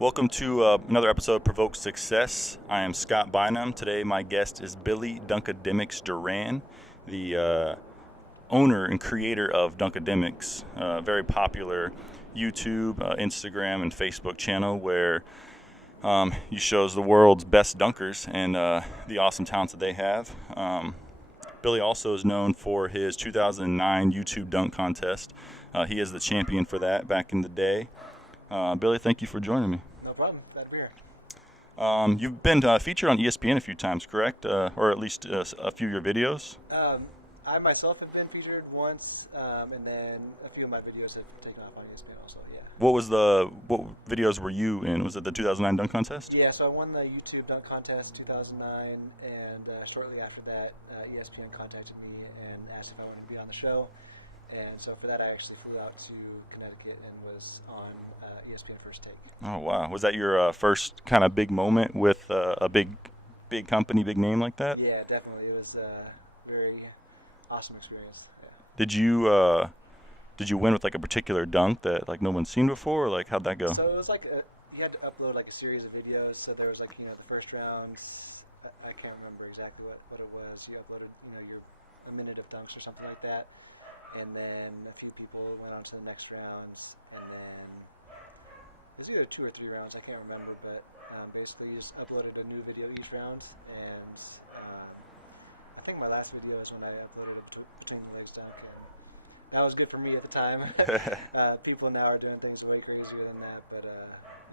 Welcome to another episode of Provoked Success. I am Scott Bynum. Today my guest is Billy DUNKADEMICS Doran, the owner and creator of DUNKADEMICS, a very popular YouTube, Instagram, and Facebook channel where he shows the world's best dunkers and the awesome talents that they have. Billy also is known for his 2009 YouTube dunk contest. He is the champion for that back in the day. Billy, thank you for joining me. No problem. Glad to be here. You've been featured on ESPN a few times, correct? Or at least a few of your videos? I myself have been featured once, and then a few of my videos have taken off on ESPN also, yeah. What videos were you in? Was it the 2009 dunk contest? Yeah, so I won the YouTube dunk contest 2009, and shortly after that, ESPN contacted me and asked if I wanted to be on the show. And so for that, I actually flew out to Connecticut and was on ESPN First Take. Oh, wow. Was that your first kind of big moment with a big company, big name like that? Yeah, definitely. It was a very awesome experience. Yeah. Did you win with like a particular dunk that like no one's seen before, or like how'd that go? So it was like you had to upload like a series of videos. So there was like the first round. I can't remember exactly what it was. You uploaded a minute of dunks or something like that. And then a few people went on to the next rounds, and then it was either 2 or 3 rounds, I can't remember, but basically you just uploaded a new video each round, and I think my last video is when I uploaded a between the legs dunk, and that was good for me at the time. People now are doing things way crazier than that, but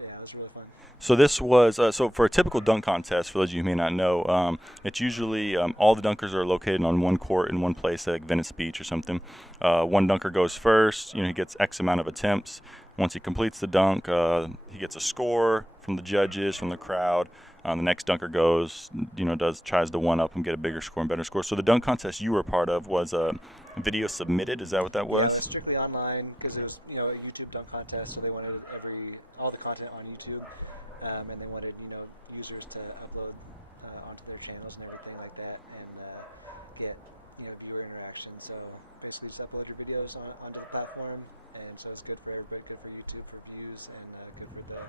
yeah, it was really fun. So this was so for a typical dunk contest. For those of you who may not know, it's usually all the dunkers are located on one court in one place, like Venice Beach or something. One dunker goes first. He gets X amount of attempts. Once he completes the dunk, he gets a score from the judges, from the crowd. The next dunker goes, tries to one up and get a bigger score and better score. So the dunk contest you were a part of was a video submitted. Is that what that was? Yeah, it was strictly online because it was a YouTube dunk contest, so they wanted all the content on YouTube, and they wanted users to upload onto their channels and everything like that, and get viewer interaction. So basically, just upload your videos onto the platform, and so it's good for everybody, good for YouTube for views, and good for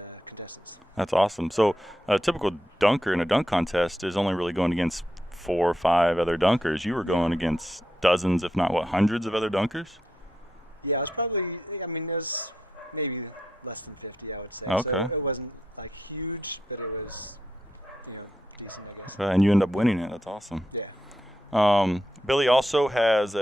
the contestants. That's awesome. So a typical dunker in a dunk contest is only really going against 4 or 5 other dunkers. You were going against dozens, if not hundreds of other dunkers? Yeah, it was probably, it was maybe less than 50, I would say. Okay. So it wasn't like huge, but it was decent, I guess. And you end up winning it. That's awesome. Yeah. Billy also has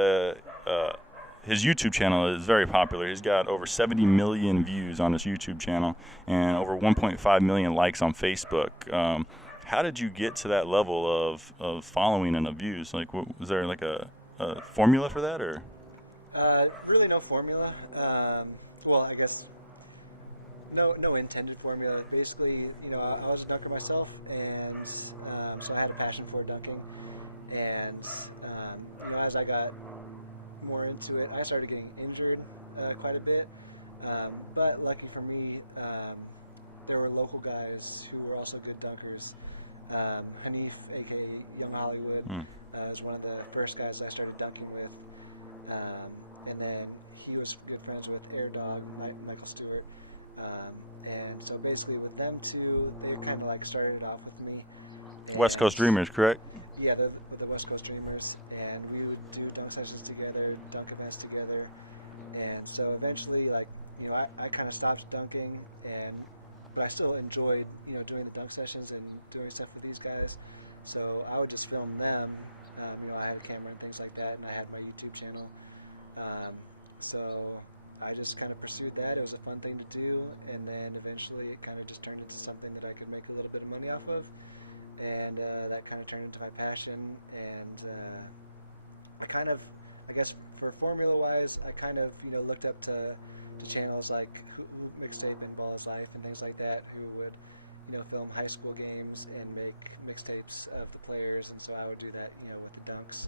his YouTube channel is very popular. He's got over 70 million views on his YouTube channel and over 1.5 million likes on Facebook. How did you get to that level of following and of views? Like, was there like a formula for that, or? Really no formula. Well, I guess no intended formula. Basically, I was a dunker myself, and so I had a passion for dunking. And as I got more into it, I started getting injured quite a bit. But lucky for me, there were local guys who were also good dunkers. Hanif, aka Young Hollywood, was one of the first guys I started dunking with. And then he was good friends with Air Dog, Michael Stewart. And so basically with them two, they kind of like started it off with me. West Coast Dreamers, correct? Yeah, the West Coast Dreamers. And we would do dunk sessions together, dunk events together. And so eventually, I kind of stopped dunking, but I still enjoyed, doing the dunk sessions and doing stuff with these guys. So I would just film them. I had a camera and things like that, and I had my YouTube channel. So I just kind of pursued that. It was a fun thing to do, and then eventually it kind of just turned into something that I could make a little bit of money off of, and that kind of turned into my passion. And I guess for formula-wise, I kind of looked up to channels like Who Mixtape and Ball is Life and things like that, who would film high school games and make mixtapes of the players, and so I would do that with the dunks,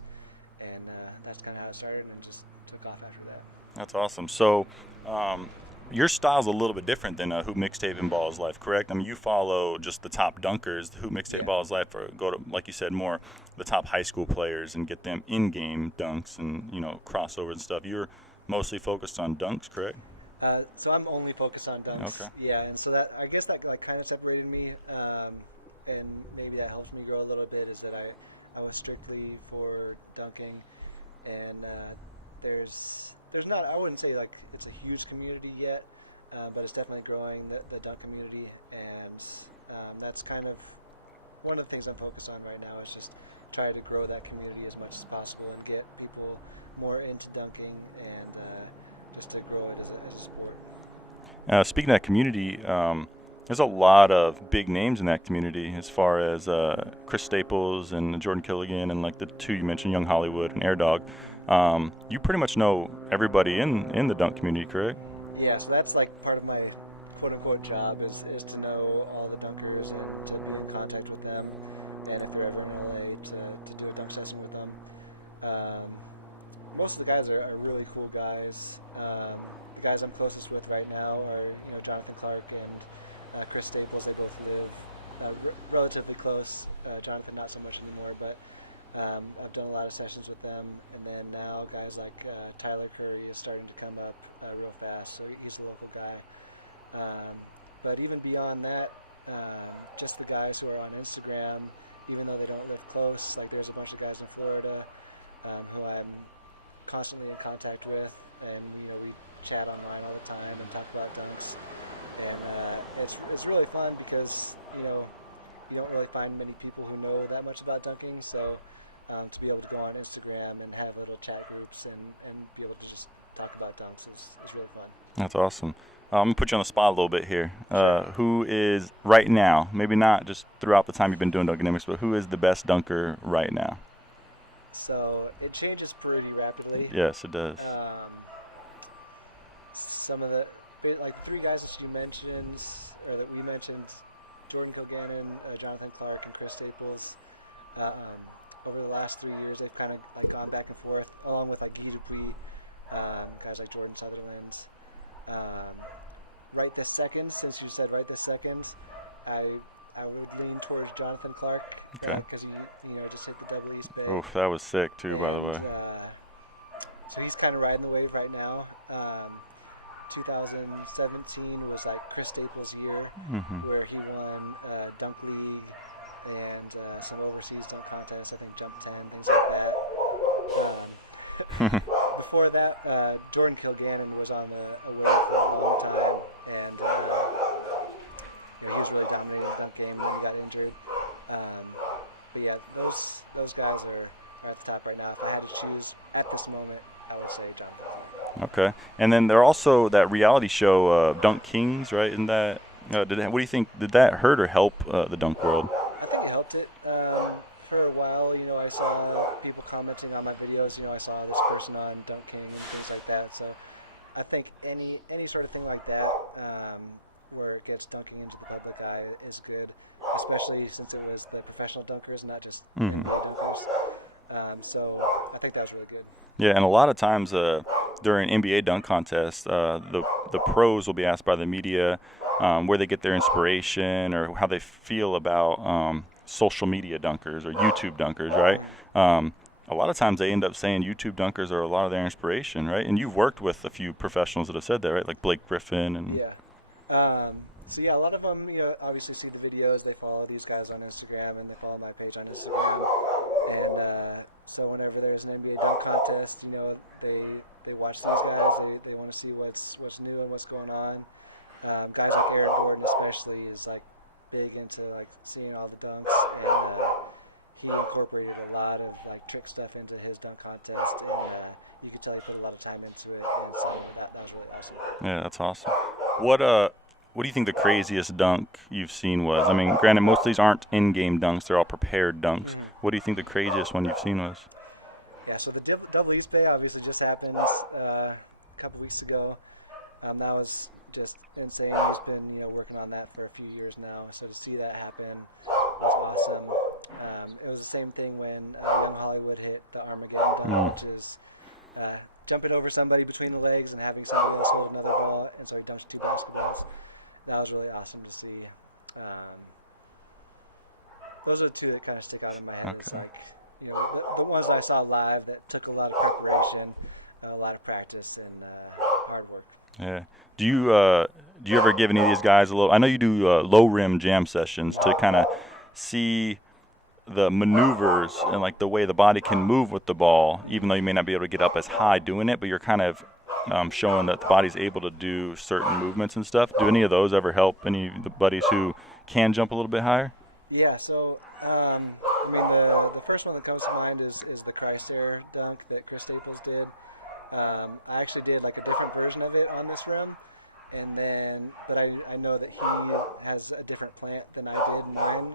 and that's kind of how it started, and just took off after that. That's awesome. So your style's a little bit different than Hoop Mixtape and Ball is Life, correct? I mean, you follow just the top dunkers. The Hoop Mixtape, Ball is Life, or go to, like you said, more the top high school players and get them in-game dunks and, crossovers and stuff. You're mostly focused on dunks, correct? So I'm only focused on dunks. Okay. Yeah, and so that I guess that like kind of separated me, and maybe that helped me grow a little bit. Is that I was strictly for dunking, and there's not, I wouldn't say like it's a huge community yet, but it's definitely growing, the dunk community, and that's kind of one of the things I'm focused on right now is just try to grow that community as much as possible and get people more into dunking and just to grow it as a sport. Speaking of that community, there's a lot of big names in that community as far as Chris Staples and Jordan Killigan and like the two you mentioned, Young Hollywood and Air Dog. You pretty much know everybody in the dunk community, correct? Yeah, so that's like part of my quote-unquote job is to know all the dunkers and to be in contact with them, and if they're ever in LA to do a dunk session with them. Most of the guys are really cool guys. The guys I'm closest with right now are Jonathan Clark and Chris Staples. They both live relatively close. Jonathan not so much anymore, but I've done a lot of sessions with them. And then now guys like Tyler Curry is starting to come up real fast, so he's a local guy. But even beyond that, just the guys who are on Instagram, even though they don't live close, like there's a bunch of guys in Florida who I'm constantly in contact with, and we chat online all the time and talk about dunks. And it's really fun because you don't really find many people who know that much about dunking, so to be able to go on Instagram and have little chat groups and be able to just talk about dunks is really fun. That's awesome. I'm going to put you on the spot a little bit here. Who is right now, maybe not just throughout the time you've been doing DUNKADEMICS, but who is the best dunker right now? So it changes pretty rapidly. Yes, it does. Some of the three guys that you mentioned, or that we mentioned, Jordan Kilgannon, Jonathan Clark, and Chris Staples. Over the last 3 years, they've kind of like gone back and forth, along with like Guy Dupuis, guys like Jordan Sutherland. Right this second, since you said right this second, I would lean towards Jonathan Clark. Okay. Because he just hit the double East Bay. Oof, that was sick too, by the way. So he's kind of riding the wave right now. 2017 was like Chris Staples' year, where he won Dunk League and some overseas dunk contests, I think Jump 10, things like that. Before that, Jordan Kilgannon was on a wave for a long time, and he was really dominating the dunk game when he got injured. But yeah, those guys are at the top right now. If I had to choose at this moment, I would say John. Okay, and then there also that reality show, Dunk Kings, right? Isn't that? What do you think? Did that hurt or help the dunk world? I think it helped it. For a while, I saw people commenting on my videos. I saw this person on Dunk King and things like that. So I think any sort of thing like that, where it gets dunking into the public eye, is good, especially since it was the professional dunkers, not just NBA dunkers. So I think that was really good. Yeah, and a lot of times during NBA dunk contests, the pros will be asked by the media where they get their inspiration or how they feel about social media dunkers or YouTube dunkers, right? A lot of times they end up saying YouTube dunkers are a lot of their inspiration, right? And you've worked with a few professionals that have said that, right? Like Blake Griffin and... Yeah. So yeah, a lot of them, obviously see the videos. They follow these guys on Instagram, and they follow my page on Instagram. And so whenever there's an NBA dunk contest, they watch these guys. They want to see what's new and what's going on. Guys like Aaron Gordon especially is like big into like seeing all the dunks, and he incorporated a lot of like trick stuff into his dunk contest, and you could tell he put a lot of time into it, and so that was really awesome. Yeah, that's awesome. What do you think the craziest dunk you've seen was? I mean, granted, most of these aren't in-game dunks; they're all prepared dunks. What do you think the craziest one you've seen was? Yeah, so the double East Bay obviously just happened a couple weeks ago. That was just insane. He's been working on that for a few years now. So to see that happen was awesome. It was the same thing when Young Hollywood hit the Armageddon dunk, which is jumping over somebody between the legs and having somebody else hold another ball, and so he dunked 2 basketballs. That was really awesome to see. Those are the two that kind of stick out in my head. Okay. It's like, the ones that I saw live that took a lot of preparation, a lot lot of practice and hard work. Yeah. Do you ever give any of these guys a little? I know you do low rim jam sessions to kind of see the maneuvers and like the way the body can move with the ball, even though you may not be able to get up as high doing it, but you're kind of showing that the body's able to do certain movements and stuff. Do any of those ever help any of the buddies who can jump a little bit higher? Yeah, so I mean the first one that comes to mind is the Christ Air dunk that Chris Staples did. I actually did like a different version of it on this rim, but I know that he has a different plant than I did mine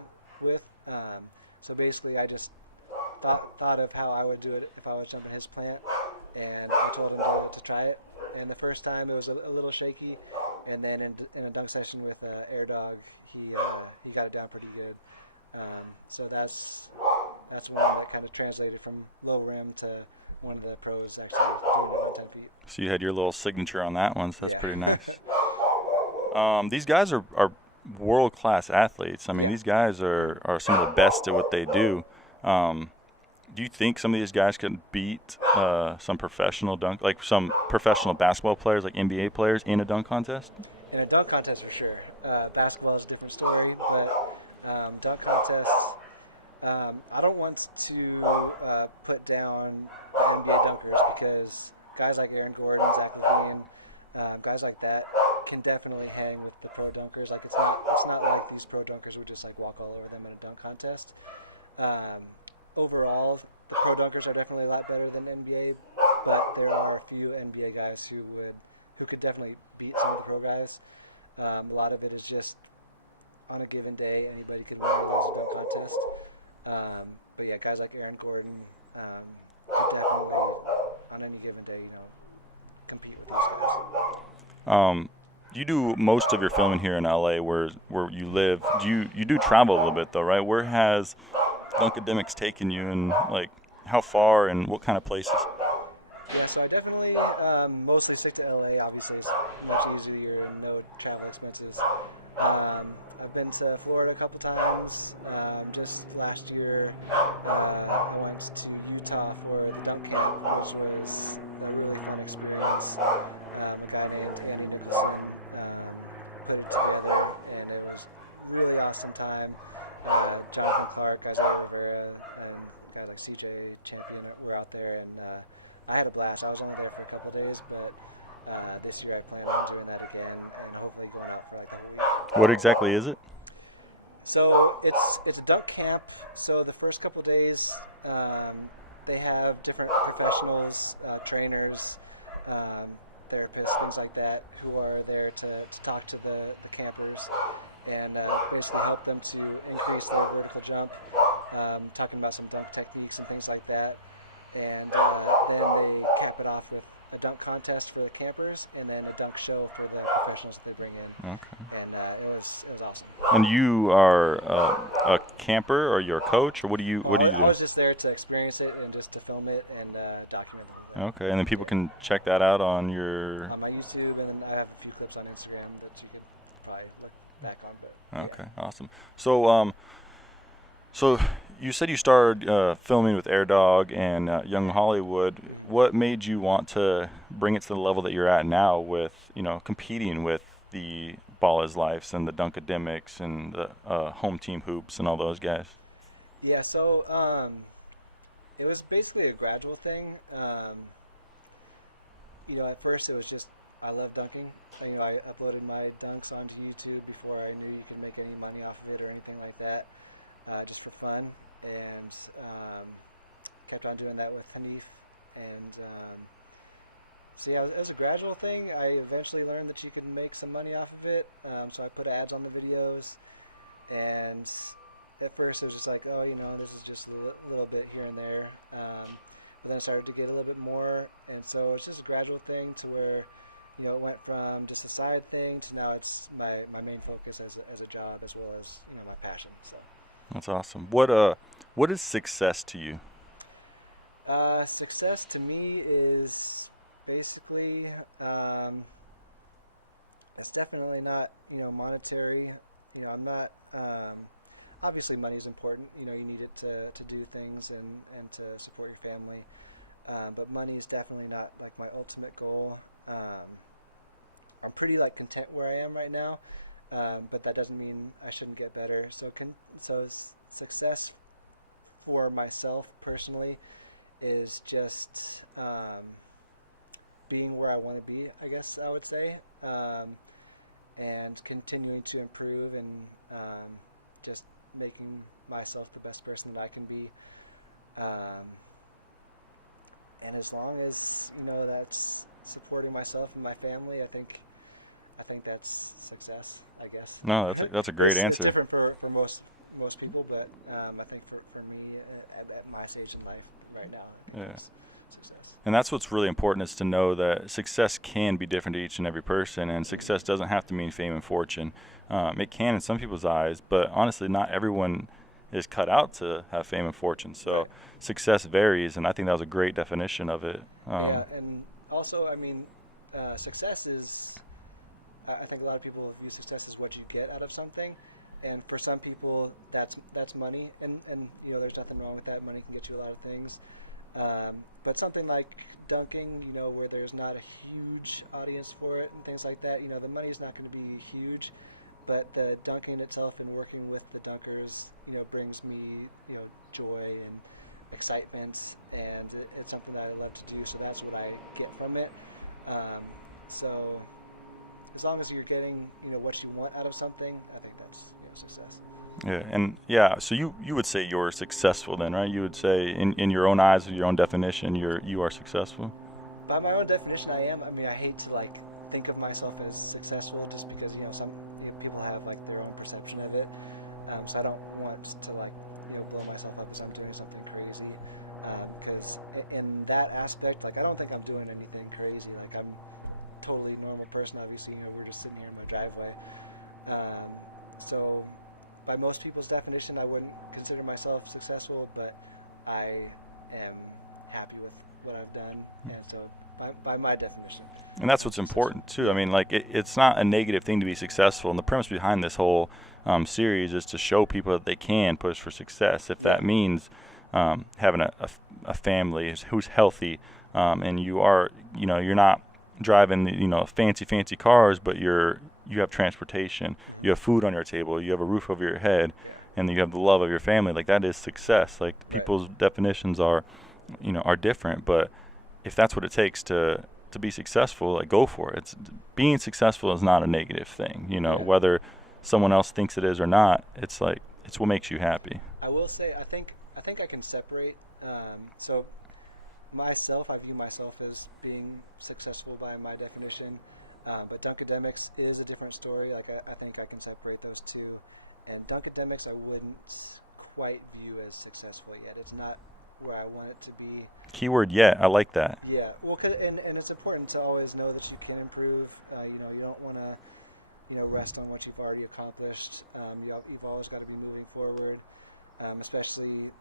with. So basically, I just thought of how I would do it if I was jumping his plant, and I told him to try it. And the first time it was a little shaky, and then in a dunk session with Air Dog, he got it down pretty good. So that's one that kind of translated from low rim to one of the pros actually doing it on 10 feet. So you had your little signature on that one, so that's pretty nice. These guys are world-class athletes. I mean, these guys are some of the best at what they do. Do you think some of these guys could beat some professional some professional basketball players, like NBA players, in a dunk contest? In a dunk contest, for sure. Basketball is a different story, but dunk contests, I don't want to put down NBA dunkers because guys like Aaron Gordon, Zach LaVine, guys like that can definitely hang with the pro dunkers. Like it's not like these pro dunkers would just like walk all over them in a dunk contest. Overall, the pro dunkers are definitely a lot better than NBA, but there are a few NBA guys who could definitely beat some of the pro guys. A lot of it is just on a given day, anybody could win a dunk contest. But yeah, guys like Aaron Gordon could definitely, on any given day, compete with those guys. You do most of your filming here in LA, where you live. You do travel a little bit though, right? Where has DUNKADEMICS taken you, and like how far and what kind of places? Yeah, so I definitely mostly stick to LA. Obviously, it's much easier and no travel expenses. I've been to Florida a couple times. Just last year, I went to Utah for the dunk camp, which was a really fun experience. A guy named Andy Nicholson put it together, and it was a really awesome time. Jonathan Clark, guys like Rivera, and guys like CJ Champion were out there, and I had a blast. I was only there for a couple of days, but this year I plan on doing that again and hopefully going out for like a week. What exactly is it? So it's a dunk camp. So the first couple of days, they have different professionals, trainers, therapists, things like that, who are there to talk to the campers and basically help them to increase their vertical jump, talking about some dunk techniques and things like that. And then they cap it off with a dunk contest for the campers, and then a dunk show for the professionals they bring in. Okay. And it was awesome. And you are a camper, or you're a coach, or what do you do? I was just there to experience it and just to film it and document it. Okay, and then people can check that out on your... On my YouTube, and then I have a few clips on Instagram that you could probably look back on. But, okay, awesome. So you said you started filming with Air Dog and Young Hollywood. What made you want to bring it to the level that you're at now with, competing with the Ball is Lifes and the DUNKADEMICS and the Home Team Hoops and all those guys? Yeah, so it was basically a gradual thing. At first it was just I love dunking. I uploaded my dunks onto YouTube before I knew you could make any money off of it or anything like that. Just for fun, and kept on doing that with Hanif, and it was a gradual thing. I eventually learned that you could make some money off of it, so I put ads on the videos, and at first it was just like, this is just a little bit here and there, but then I started to get a little bit more, and so it's just a gradual thing to where it went from just a side thing to now it's my main focus as a job as well as my passion. So. That's awesome. What is success to you? Success to me is basically it's definitely not monetary. I'm not obviously money is important. You need it to do things and to support your family. but money is definitely not like my ultimate goal. I'm pretty like content where I am right now, but that doesn't mean I shouldn't get better. So success for myself personally is just being where I want to be, I guess I would say, and continuing to improve and just making myself the best person that I can be. And as long as that's supporting myself and my family, I think that's success, I guess. No, that's a great answer. It's different for most people, but I think for me at my stage in life right now, Yeah. success. And that's what's really important, is to know that success can be different to each and every person, and success doesn't have to mean fame and fortune. It can in some people's eyes, but honestly, not everyone is cut out to have fame and fortune. So success varies, and I think that was a great definition of it. Yeah, and also, I mean, success is, I think a lot of people view success as what you get out of something, and for some people that's money, and there's nothing wrong with that. Money can get you a lot of things, but something like dunking, where there's not a huge audience for it and things like that, the money's not going to be huge, but the dunking itself and working with the dunkers, brings me joy and excitement, and it's something that I love to do, so that's what I get from it. So as long as you're getting what you want out of something, I think that's success. Yeah, and so you would say you're successful then, right? You would say in your own eyes, with your own definition, you are successful. By my own definition, I am. I mean, I hate to think of myself as successful just because some people have their own perception of it. So I don't want to blow myself up as I'm doing something crazy. Because in that aspect, I don't think I'm doing anything crazy. I'm a totally normal person. Obviously, we're just sitting here in my driveway. So by most people's definition, I wouldn't consider myself successful, but I am happy with what I've done, and so by my definition. And that's what's important too. I mean, it's not a negative thing to be successful, and the premise behind this whole series is to show people that they can push for success. If that means having a family who's healthy, and you are, you're not driving fancy cars, but you have transportation, you have food on your table, you have a roof over your head, and you have the love of your family. That is success. People's definitions are different, but if that's what it takes to be successful, go for it. Being successful is not a negative thing. Whether someone else thinks it is or not, it's what makes you happy. I will say, I think I can separate. So myself, I view myself as being successful by my definition, but DUNKADEMICS is a different story. I think I can separate those two, and DUNKADEMICS I wouldn't quite view as successful yet. It's not where I want it to be. Keyword yet. I like that. Yeah. Well, and it's important to always know that you can improve. You don't want to rest on what you've already accomplished. You've always got to be moving forward, especially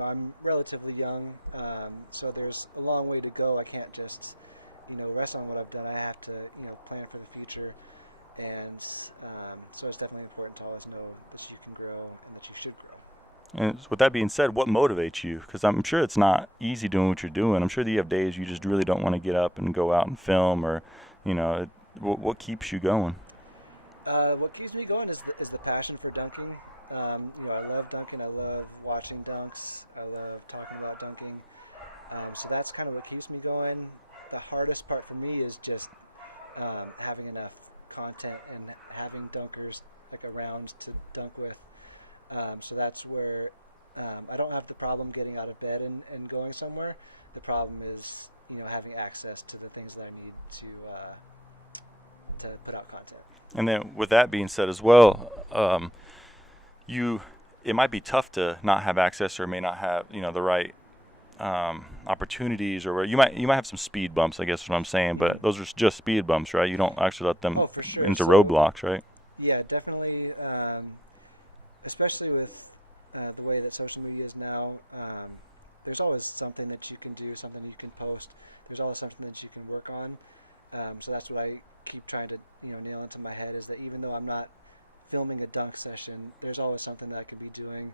I'm relatively young, so there's a long way to go. I can't just rest on what I've done. I have to plan for the future, and so it's definitely important to always know that you can grow and that you should grow. And with that being said, what motivates you? Because I'm sure it's not easy doing what you're doing. I'm sure that you have days you just really don't want to get up and go out and film, or what keeps you going? What keeps me going is the passion for dunking. I love dunking. I love watching dunks. I love talking about dunking. So that's kind of what keeps me going. The hardest part for me is just having enough content and having dunkers around to dunk with. So that's where I don't have the problem getting out of bed and going somewhere. The problem is having access to the things that I need to put out content. And then with that being said as well, it might be tough to not have access, or may not have the right opportunities, or where you might have some speed bumps, I guess is what I'm saying, but those are just speed bumps, right? You don't actually let them into roadblocks, right? Yeah, definitely. Especially with the way that social media is now, there's always something that you can do, something you can post. There's always something that you can work on. So that's what I keep trying to nail into my head, is that even though I'm not filming a dunk session, there's always something that I could be doing.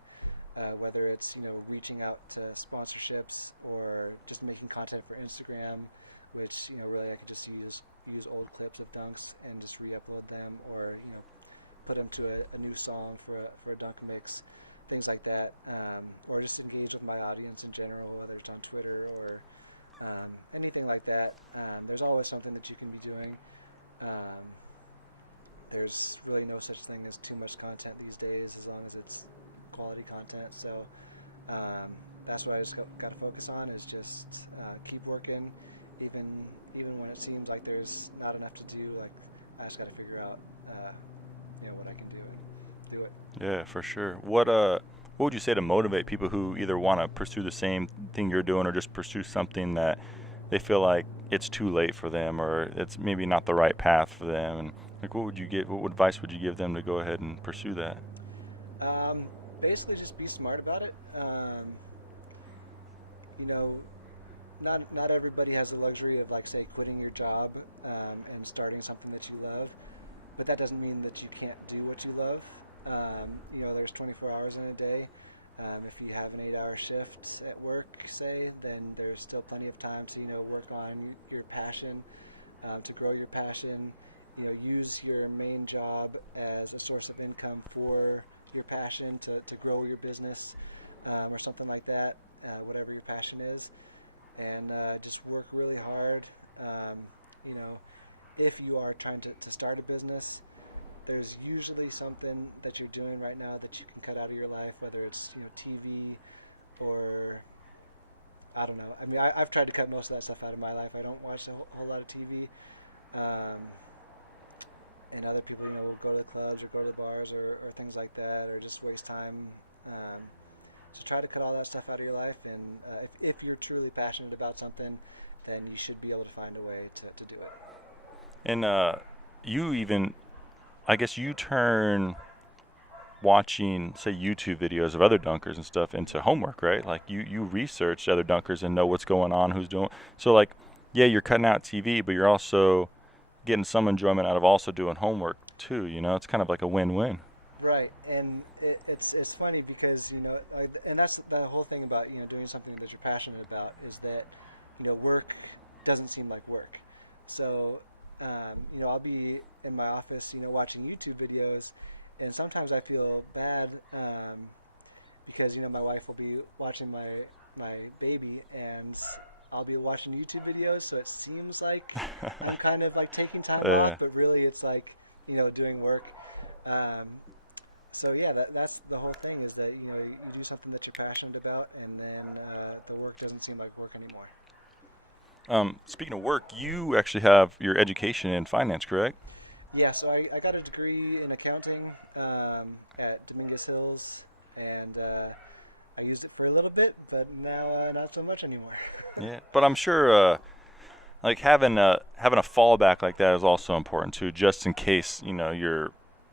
whether it's reaching out to sponsorships or just making content for Instagram, which really I could just use old clips of dunks and just re-upload them, or put them to a new song for a dunk mix, things like that, or just engage with my audience in general, whether it's on Twitter or anything like that. There's always something that you can be doing. There's really no such thing as too much content these days, as long as it's quality content. So that's what I just got to focus on, is just keep working, even when it seems like there's not enough to do. Like, I just got to figure out what I can do it. Yeah, for sure. What would you say to motivate people who either want to pursue the same thing you're doing, or just pursue something that they feel like it's too late for them, or it's maybe not the right path for them? And like, what advice would you give them to go ahead and pursue that? Basically, just be smart about it. Not everybody has the luxury of, like, say, quitting your job and starting something that you love, but that doesn't mean that you can't do what you love. There's 24 hours in a day. If you have an 8-hour shift at work, say, then there's still plenty of time to work on your passion, to grow your passion. Use your main job as a source of income for your passion, to grow your business, or something like that, whatever your passion is, and just work really hard. If you are trying to start a business, there's usually something that you're doing right now that you can cut out of your life, whether it's TV or I don't know. I mean, I've tried to cut most of that stuff out of my life. I don't watch a whole lot of TV. And other people, will go to clubs or go to bars or things like that, or just waste time. So try to cut all that stuff out of your life, and if you're truly passionate about something, then you should be able to find a way to do it. And I guess you turn watching, say, YouTube videos of other dunkers and stuff into homework, right? Like, you research other dunkers and know what's going on, who's doing. So, like, yeah, you're cutting out TV, but you're also getting some enjoyment out of also doing homework too. It's kind of like a win-win. Right, and it's funny because and that's the whole thing about doing something that you're passionate about, is that work doesn't seem like work. So I'll be in my office watching YouTube videos, and sometimes I feel bad because my wife will be watching my baby, and I'll be watching YouTube videos, so it seems like I'm kind of like taking time off, but really it's like doing work. So yeah, that's the whole thing, is that you do something that you're passionate about, and then the work doesn't seem like work anymore. Speaking of work, you actually have your education in finance, correct? Yeah, so I got a degree in accounting at Dominguez Hills, and I used it for a little bit, but now not so much anymore. Yeah, but I'm sure like having a fallback like that is also important too, just in case your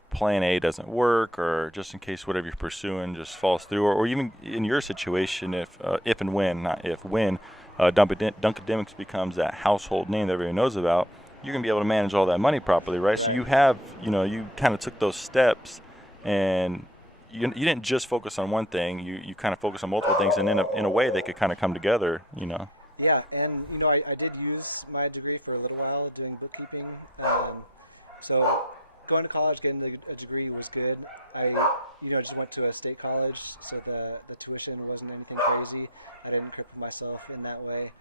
plan A doesn't work, or just in case whatever you're pursuing just falls through, or even in your situation, if and when, not if, when DUNKADEMICS becomes that household name that everyone knows about, you're going to be able to manage all that money properly, right? So you have, you kind of took those steps, and you didn't just focus on one thing. You kind of focus on multiple things, and in a way they could kind of come together, Yeah, and I did use my degree for a little while doing bookkeeping. So going to college, getting a degree was good. I just went to a state college, so the tuition wasn't anything crazy. I didn't cripple myself in that way.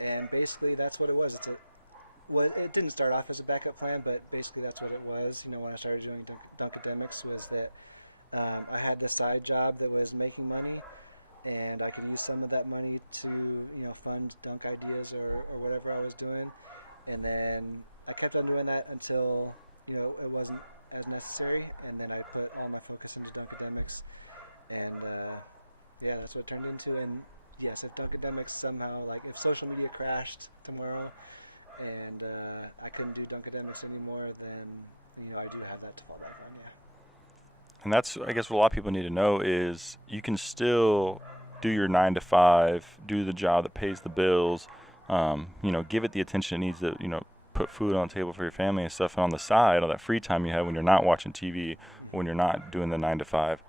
And basically that's what it was. It didn't start off as a backup plan, but basically that's what it was. When I started doing DUNKADEMICS, was that I had this side job that was making money, and I could use some of that money to fund dunk ideas or whatever I was doing. And then I kept on doing that until it wasn't as necessary, and then I put all my focus into DUNKADEMICS, and yeah, that's what it turned into. And yes, if DUNKADEMICS somehow, like, if social media crashed tomorrow and I couldn't do DUNKADEMICS anymore, then I do have that to fall back on. Yeah. And that's, I guess, what a lot of people need to know is you can still do your 9-to-5, do the job that pays the bills, give it the attention it needs to, put food on the table for your family and stuff. And on the side, all that free time you have when you're not watching TV, when you're not doing the 9-to-5,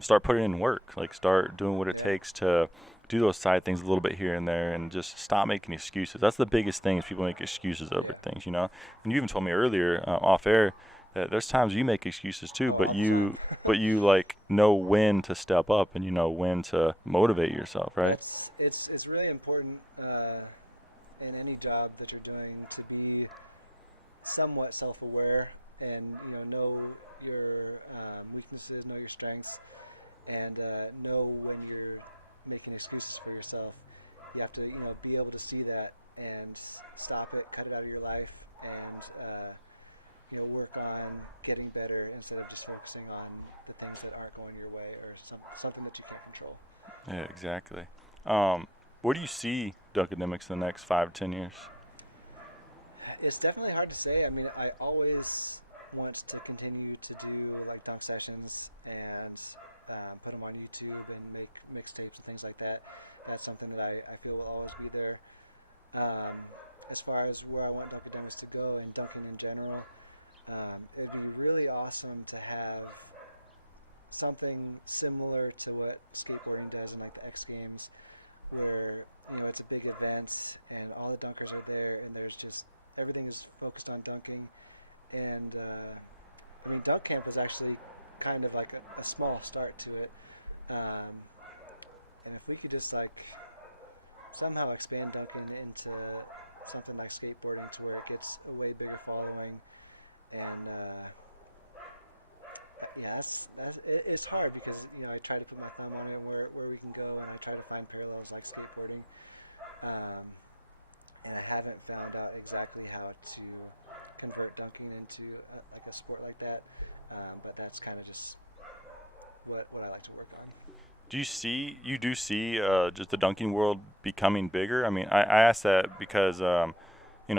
start putting in work. Like, start doing what it Yeah. takes to do those side things a little bit here and there, and just stop making excuses. That's the biggest thing, is people make excuses over Yeah. things, you know. And you even told me earlier, off air, that there's times you make excuses too, Oh, but all the you time. but you like know when to step up, and you know when to motivate yourself, right? It's really important in any job that you're doing to be somewhat self-aware and know your weaknesses, know your strengths, and know when you're making excuses for yourself. You have to be able to see that and stop it, cut it out of your life, and work on getting better instead of just focusing on the things that aren't going your way or something that you can't control. Yeah, exactly. Where do you see Dunkademics in the next 5 to 10 years? It's definitely hard to say. I mean, I always want to continue to do like dunk sessions and put them on YouTube and make mixtapes and things like that. That's something that I feel will always be there. As far as where I want Dunkademics to go and dunking in general, it'd be really awesome to have something similar to what skateboarding does in like the X Games, where it's a big event and all the dunkers are there, and there's just everything is focused on dunking. And I mean, dunk camp was actually kind of like a small start to it. And if we could just like somehow expand dunking into something like skateboarding to where it gets a way bigger following, and yeah, it's hard because I try to put my thumb on it where we can go, and I try to find parallels like skateboarding, and I haven't found out exactly how to convert dunking into like a sport like that, but that's kind of just what I like to work on. Do you see just the dunking world becoming bigger? I mean, I asked that because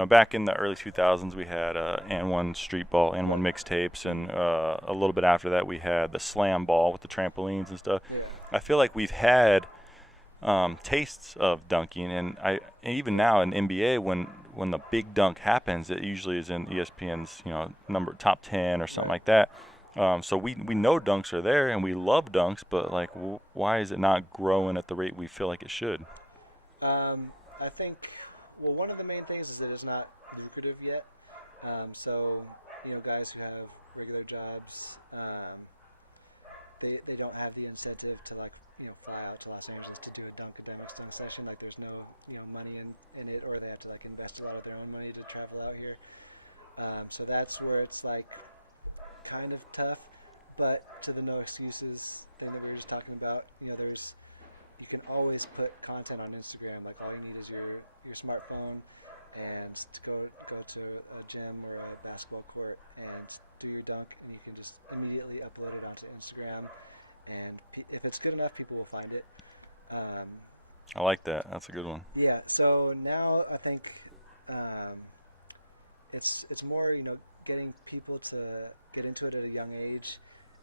back in the early 2000s we had and1 street ball, and1 mixtapes, and a little bit after that we had the slam ball with the trampolines and stuff. Yeah. I feel like we've had tastes of dunking, and even now in NBA, when the big dunk happens, it usually is in ESPN's top 10 or something like that. So we know dunks are there, and we love dunks, but like, why is it not growing at the rate we feel like it should? I think, well, one of the main things is that it's not lucrative yet. So guys who have regular jobs, they don't have the incentive to like fly out to Los Angeles to do a Dunkademics dunk session. Like, there's no money in it, or they have to like invest a lot of their own money to travel out here. So that's where it's like kind of tough. But to the no excuses thing that we were just talking about, you can always put content on Instagram. Like, all you need is your smartphone and to go to a gym or a basketball court and do your dunk, and you can just immediately upload it onto Instagram. And if it's good enough, people will find it. I like that. That's a good one. Yeah. So now I think it's more getting people to get into it at a young age,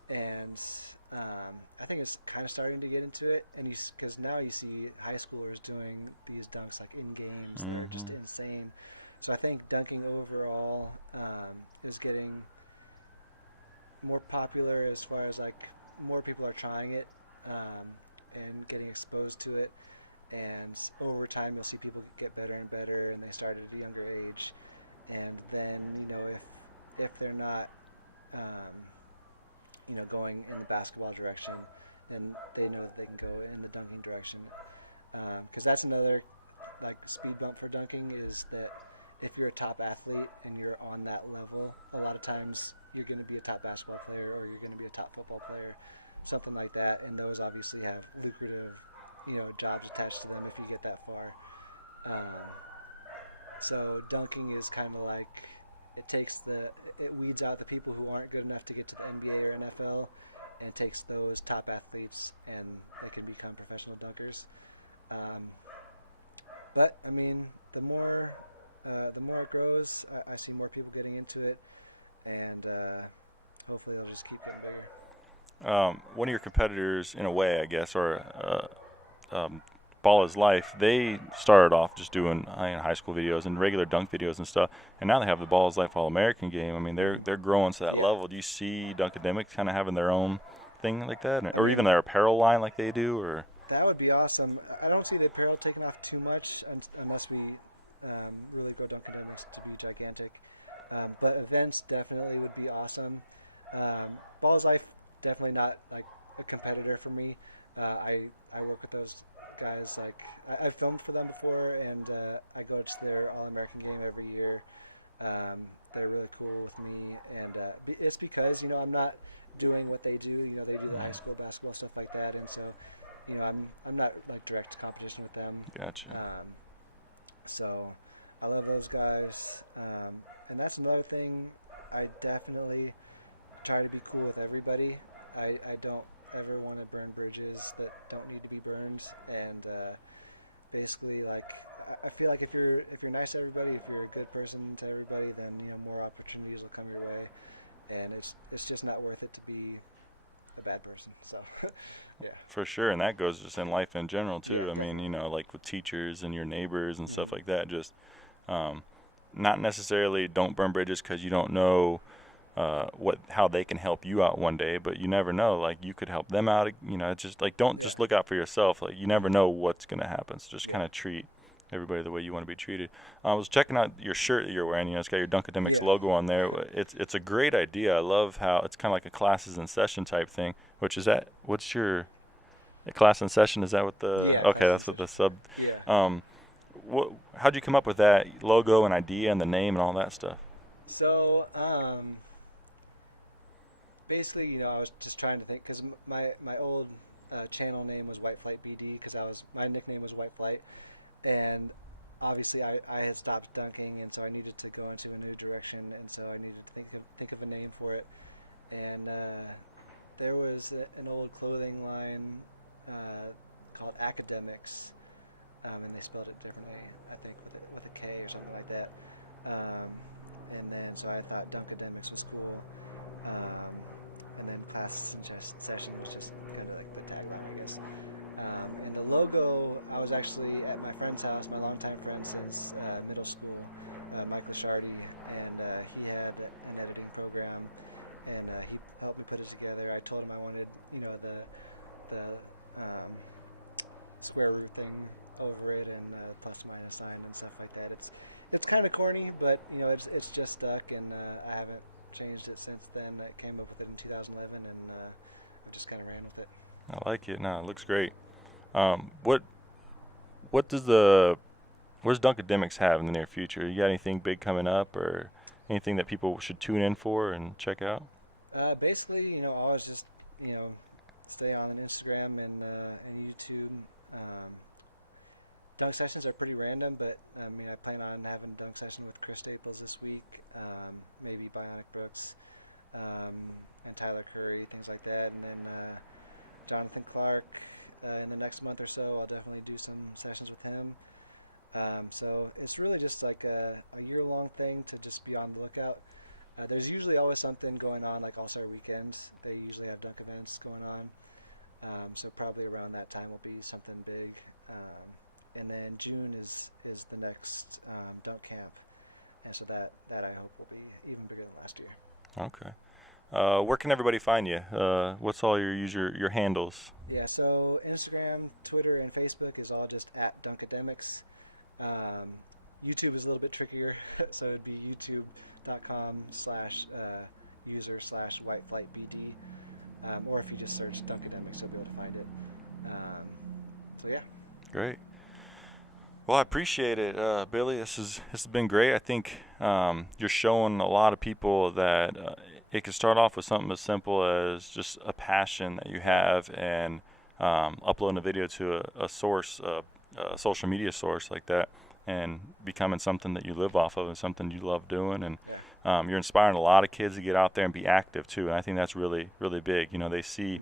and I think it's kind of starting to get into it. And because now you see high schoolers doing these dunks like in games, and they're just insane. So I think dunking overall is getting more popular, as far as like more people are trying it and getting exposed to it, and over time you'll see people get better and better, and they start at a younger age, and then if they're not going in the basketball direction, then they know that they can go in the dunking direction, because that's another like speed bump for dunking, is that if you're a top athlete and you're on that level, a lot of times you're going to be a top basketball player, or you're going to be a top football player, something like that, and those obviously have lucrative, jobs attached to them if you get that far. So dunking is kind of like, it weeds out the people who aren't good enough to get to the NBA or NFL, and it takes those top athletes, and they can become professional dunkers. But I mean, the more it grows, I see more people getting into it, and hopefully it'll just keep getting bigger. One of your competitors, in a way, I guess, or Ball is Life, they started off just doing high school videos and regular dunk videos and stuff, and now they have the Ball is Life All-American game. I mean, they're growing to that level. Do you see Dunkademics kind of having their own thing like that, or even their apparel line like they do, or? That would be awesome. I don't see the apparel taking off too much unless we really grow Dunkademics to be gigantic. But events definitely would be awesome. Balls Life, definitely not like a competitor for me. I work with those guys. Like I've filmed for them before, and I go to their All-American game every year. They're really cool with me, and it's because I'm not doing what they do. They do the high school basketball stuff like that, and so I'm not like direct competition with them. Gotcha. So I love those guys, and that's another thing. I definitely try to be cool with everybody. I don't ever want to burn bridges that don't need to be burned, and basically, like, I feel like if you're nice to everybody, if you're a good person to everybody, then more opportunities will come your way, and it's just not worth it to be a bad person. So yeah, for sure. And that goes just in life in general too. Yeah. I mean, like with teachers and your neighbors and stuff like that, just not necessarily don't burn bridges because you don't know how they can help you out one day, but you never know, like you could help them out. It's just like don't just look out for yourself. Like you never know what's going to happen, so just kind of treat everybody the way you want to be treated. I was checking out your shirt that you're wearing. It's got your Dunkademics logo on there. It's a great idea. I love how it's kind of like a classes in session type thing. Which is that? What's your class in session? Is that what the? Yeah, okay, that's what the sub. Yeah. How'd you come up with that logo and idea and the name and all that stuff? So basically, I was just trying to think because my old channel name was White Flight BD because my nickname was White Flight. And obviously, I had stopped dunking, and so I needed to go into a new direction, and so I needed to think of a name for it. And there was an old clothing line called Academics, and they spelled it differently, I think with a K or something like that. And then so I thought Dunkademics was cool, and then classes and session was just kind of like the tagline, I guess. And the logo, I was actually at my friend's house, my longtime friend since middle school, Michael Shardy, and he had an editing program, and he helped me put it together. I told him I wanted, the square root thing over it, and plus minus sign and stuff like that. It's kind of corny, but it's just stuck, and I haven't changed it since then. I came up with it in 2011, and we just kind of ran with it. I like it. No, it looks great. What does Dunkademics have in the near future? You got anything big coming up, or anything that people should tune in for and check out? Basically, always just stay on Instagram and YouTube. Dunk sessions are pretty random, but I plan on having a dunk session with Chris Staples this week, maybe Bionic Brooks, and Tyler Curry, things like that, and then Jonathan Clark. In the next month or so, I'll definitely do some sessions with him. So it's really just like a year-long thing to just be on the lookout. There's usually always something going on, like All-Star Weekends. They usually have dunk events going on. So probably around that time will be something big. And then June is the next dunk camp. And so that I hope will be even bigger than last year. Okay. Where can everybody find you? What's all your handles? Yeah, so Instagram, Twitter, and Facebook is all just at Dunkademics. YouTube is a little bit trickier, so it'd be youtube.com/user/whiteflightbd, or if you just search Dunkademics, you'll be able to find it. So yeah. Great. Well, I appreciate it, Billy. This has been great. I think you're showing a lot of people that it can start off with something as simple as just a passion that you have, and uploading a video to a source, a social media source like that, and becoming something that you live off of and something you love doing. And you're inspiring a lot of kids to get out there and be active too. And I think that's really, really big. They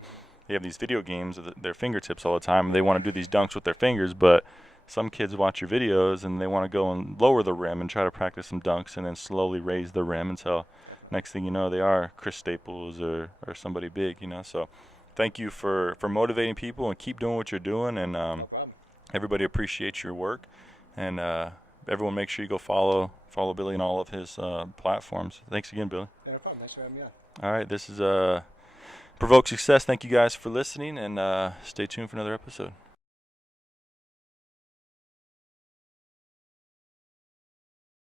have these video games at their fingertips all the time, and they want to do these dunks with their fingers, but some kids watch your videos and they want to go and lower the rim and try to practice some dunks and then slowly raise the rim until next thing you know they are Chris Staples or somebody big, So thank you for motivating people, and keep doing what you're doing. And No problem. everybody appreciates your work. And everyone make sure you go follow Billy on all of his platforms. Thanks again, Billy. No problem. Thanks for having me on. All right, this is Provoked Success, thank you guys for listening, and stay tuned for another episode.